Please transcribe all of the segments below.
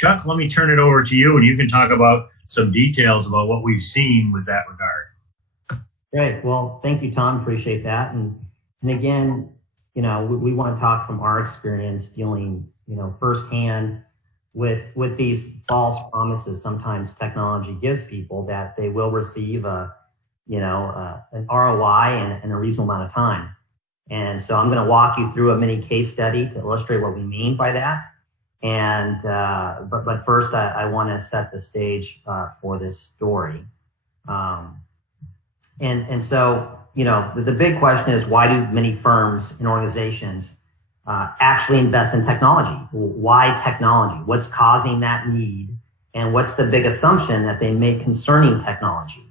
Chuck, let me turn it over to you, and you can talk about some details about what we've seen with that regard. Great. Well, thank you, Tom. Appreciate that. And again, we want to talk from our experience dealing, firsthand with these false promises. Sometimes technology gives people that they will receive an ROI in a reasonable amount of time. And so I'm going to walk you through a mini case study to illustrate what we mean by that. And but first, I want to set the stage for this story. And so, the big question is, why do many firms and organizations actually invest in technology? Why technology? What's causing that need? And what's the big assumption that they make concerning technology?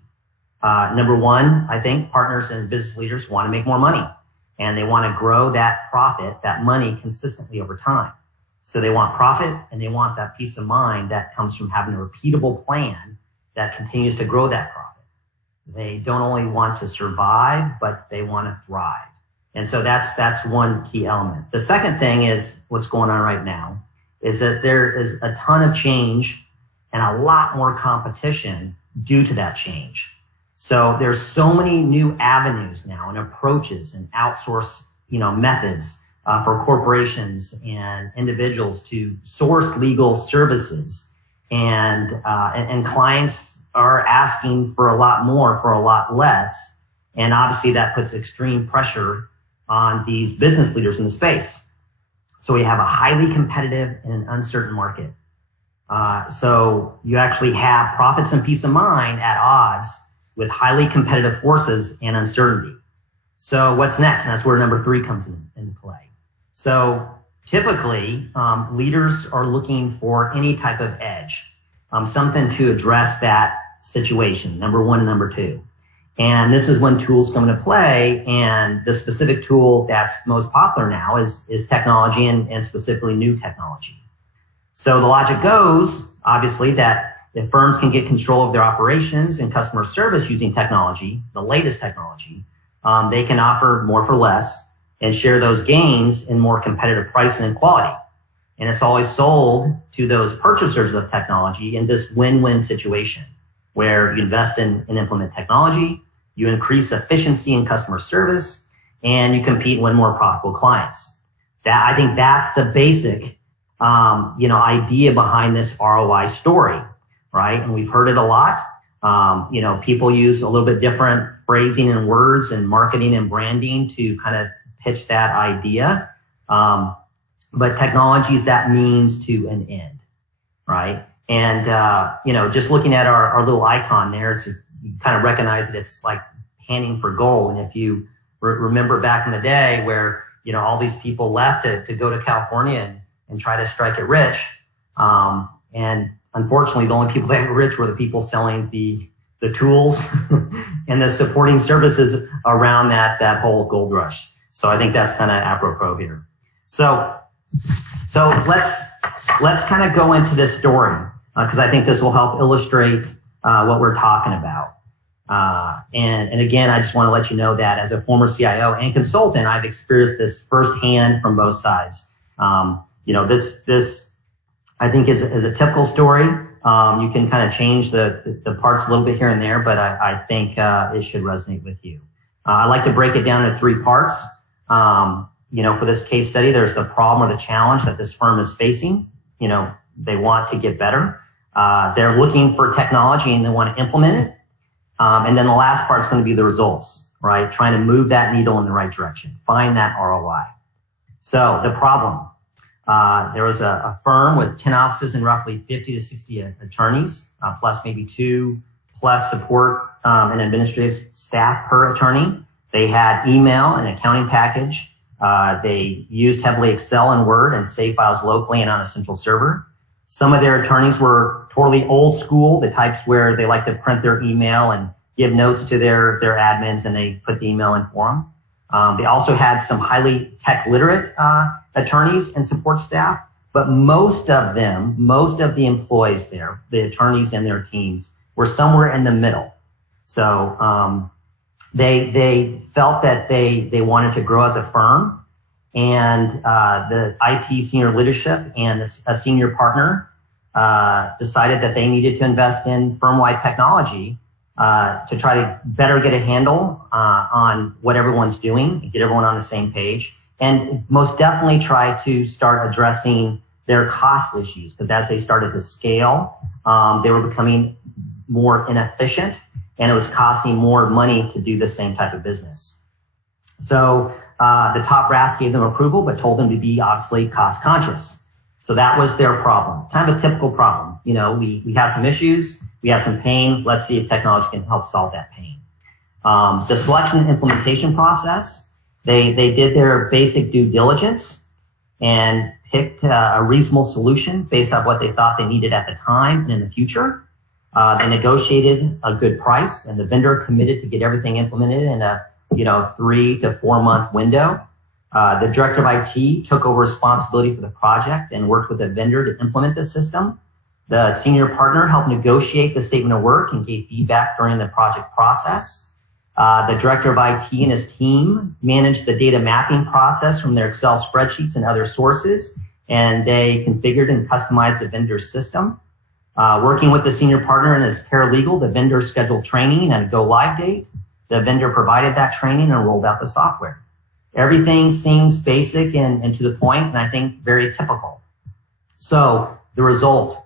Number one, I think partners and business leaders want to make more money, and they want to grow that profit, that money, consistently over time. So they want profit, and they want that peace of mind that comes from having a repeatable plan that continues to grow that profit. They don't only want to survive, but they want to thrive. And so that's one key element. The second thing is what's going on right now is that there is a ton of change and a lot more competition due to that change. So there's so many new avenues now and approaches and outsource, methods for corporations and individuals to source legal services, and clients are asking for a lot more for a lot less. And obviously that puts extreme pressure on these business leaders in the space. So we have a highly competitive and an uncertain market. So you actually have profits and peace of mind at odds with highly competitive forces and uncertainty. So what's next? And that's where number 3 comes into play. So typically, leaders are looking for any type of edge, something to address that situation, number 1 and number 2. And this is when tools come into play, and the specific tool that's most popular now is technology, and specifically new technology. So the logic goes, obviously, that if firms can get control of their operations and customer service using technology, the latest technology, they can offer more for less and share those gains in more competitive pricing and quality. And it's always sold to those purchasers of technology in this win-win situation where you invest in and implement technology, you increase efficiency in customer service, and you compete and win more profitable clients. I think that's the basic, idea behind this ROI story, right? And we've heard it a lot. People use a little bit different phrasing and words and marketing and branding to kind of pitch that idea. But technology is that means to an end, right? And, just looking at our little icon there, you kind of recognize that it's like panning for gold. And if you remember back in the day where, all these people left to go to California and try to strike it rich. And unfortunately, the only people that got rich were the people selling the tools and the supporting services around that whole gold rush. So I think that's kind of apropos here. So let's kind of go into this story because I think this will help illustrate what we're talking about. And again, I just want to let you know that as a former CIO and consultant, I've experienced this firsthand from both sides. This I think is a typical story. You can kind of change the parts a little bit here and there, but I think it should resonate with you. I like to break it down into 3 parts. For this case study, there's the problem or the challenge that this firm is facing. They want to get better. They're looking for technology and they want to implement it. And then the last part is going to be the results, right? Trying to move that needle in the right direction, find that ROI. So the problem, there was a firm with 10 offices and roughly 50 to 60 attorneys, plus maybe 2 plus support and administrative staff per attorney. They had email and accounting package. They used heavily Excel and Word and save files locally and on a central server. Some of their attorneys were totally old school, the types where they like to print their email and give notes to their admins and they put the email in for them. They also had some highly tech literate attorneys and support staff, but most of the employees there, the attorneys and their teams, were somewhere in the middle. So they felt that they wanted to grow as a firm, and the IT senior leadership and a senior partner decided that they needed to invest in firm-wide technology to try to better get a handle on what everyone's doing and get everyone on the same page, and most definitely try to start addressing their cost issues, because as they started to scale, they were becoming more inefficient, and it was costing more money to do the same type of business. So the top brass gave them approval, but told them to be obviously cost conscious. So that was their problem, kind of a typical problem. You know, we have some issues, we have some pain, let's see if technology can help solve that pain. The selection and implementation process, they did their basic due diligence and picked a reasonable solution based on what they thought they needed at the time and in the future. They negotiated a good price, and the vendor committed to get everything implemented in a 3 to 4 month window. The director of IT took over responsibility for the project and worked with the vendor to implement the system. The senior partner helped negotiate the statement of work and gave feedback during the project process. The director of IT and his team managed the data mapping process from their Excel spreadsheets and other sources, and they configured and customized the vendor's system. Working with the senior partner and his paralegal, the vendor scheduled training and a go live date. The vendor provided that training and rolled out the software. Everything seems basic and to the point, and I think very typical. So the result,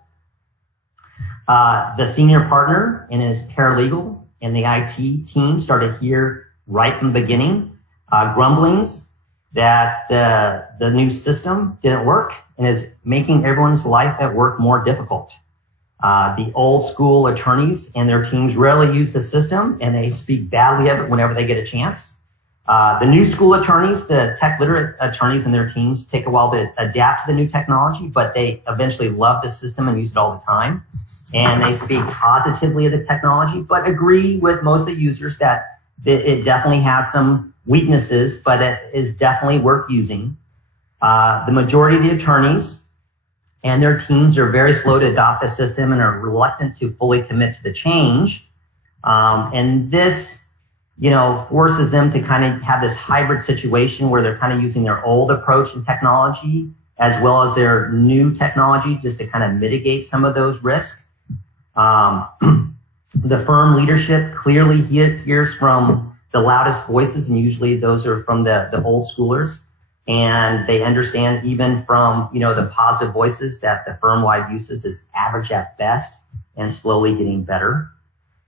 the senior partner and his paralegal and the IT team started here right from the beginning, grumblings that the new system didn't work and is making everyone's life at work more difficult. The old school attorneys and their teams rarely use the system, and they speak badly of it whenever they get a chance. The new school attorneys, the tech literate attorneys and their teams take a while to adapt to the new technology, but they eventually love the system and use it all the time. And they speak positively of the technology, but agree with most of the users that it definitely has some weaknesses, but it is definitely worth using. The majority of the attorneys and their teams are very slow to adopt the system and are reluctant to fully commit to the change. And this, forces them to kind of have this hybrid situation where they're kind of using their old approach in technology as well as their new technology just to kind of mitigate some of those risks. The firm leadership clearly hears from the loudest voices, and usually those are from the old schoolers. And they understand even from, the positive voices that the firm-wide usage is average at best and slowly getting better.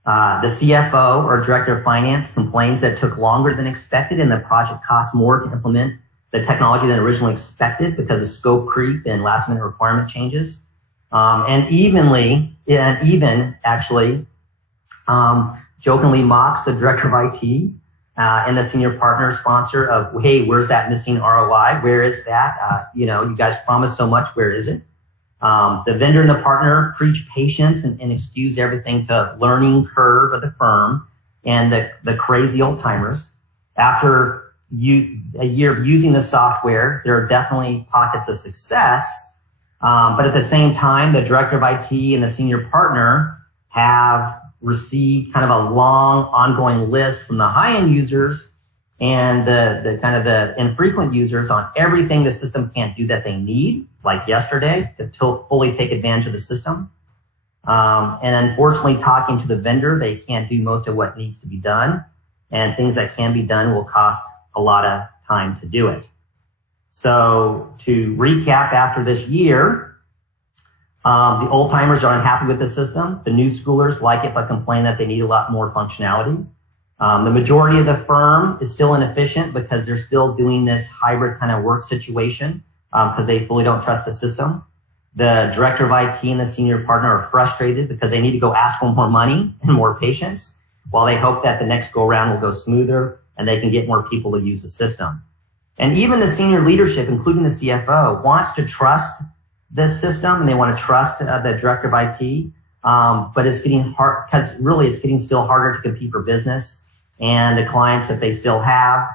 The CFO or director of finance complains that it took longer than expected and the project cost more to implement the technology than originally expected because of scope creep and last minute requirement changes. And even actually jokingly mocks the director of IT and the senior partner sponsor of, hey, where's that missing ROI? Where is that? You guys promised so much. Where is it? The vendor and the partner preach patience and excuse everything to learning curve of the firm and the crazy old timers. After a year of using the software, there are definitely pockets of success. But at the same time, the director of IT and the senior partner have received kind of a long ongoing list from the high-end users and the kind of the infrequent users on everything the system can't do that they need, like yesterday, to fully take advantage of the system. And unfortunately, talking to the vendor, they can't do most of what needs to be done. And things that can be done will cost a lot of time to do it. So to recap, after this year, the old timers are unhappy with the system. The new schoolers like it, but complain that they need a lot more functionality. The majority of the firm is still inefficient because they're still doing this hybrid kind of work situation because they fully don't trust the system. The director of IT and the senior partner are frustrated because they need to go ask for more money and more patience while they hope that the next go around will go smoother and they can get more people to use the system. And even the senior leadership, including the CFO, wants to trust this system and they want to trust the director of IT, but it's getting hard because really it's getting still harder to compete for business. And the clients that they still have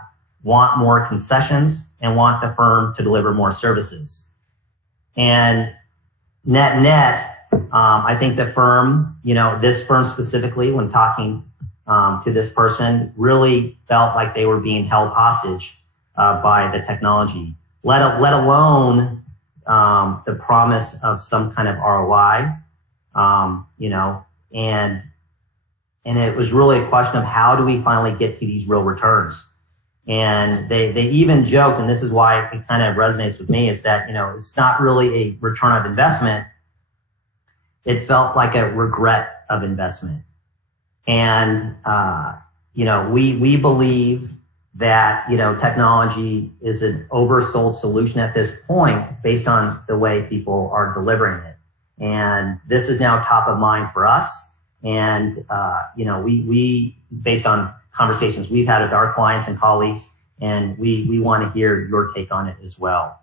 want more concessions and want the firm to deliver more services. And net, I think the firm, this firm specifically, when talking to this person, really felt like they were being held hostage by the technology, let alone the promise of some kind of ROI, and it was really a question of how do we finally get to these real returns. And they even joked, and this is why it kind of resonates with me, is that, it's not really a return of investment. It felt like a regret of investment. And, we believe that, technology is an oversold solution at this point based on the way people are delivering it. And this is now top of mind for us. And, we based on conversations we've had with our clients and colleagues, and we want to hear your take on it as well.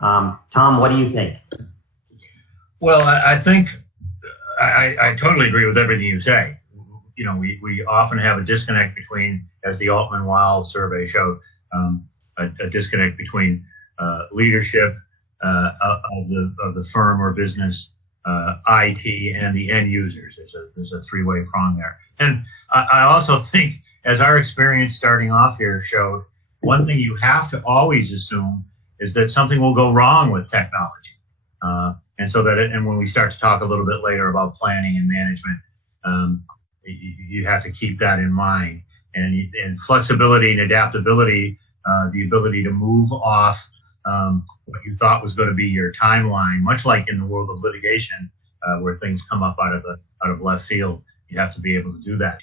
Tom, what do you think? Well, I think I totally agree with everything you say. We often have a disconnect between, as the Altman-Wiles survey showed, a disconnect between leadership of the firm or business, IT, and the end users. There's a three-way prong there. And I also think, as our experience starting off here showed, one thing you have to always assume is that something will go wrong with technology. And when we start to talk a little bit later about planning and management, you have to keep that in mind. And flexibility and adaptability, the ability to move off what you thought was going to be your timeline, much like in the world of litigation, where things come up out of left field. You have to be able to do that.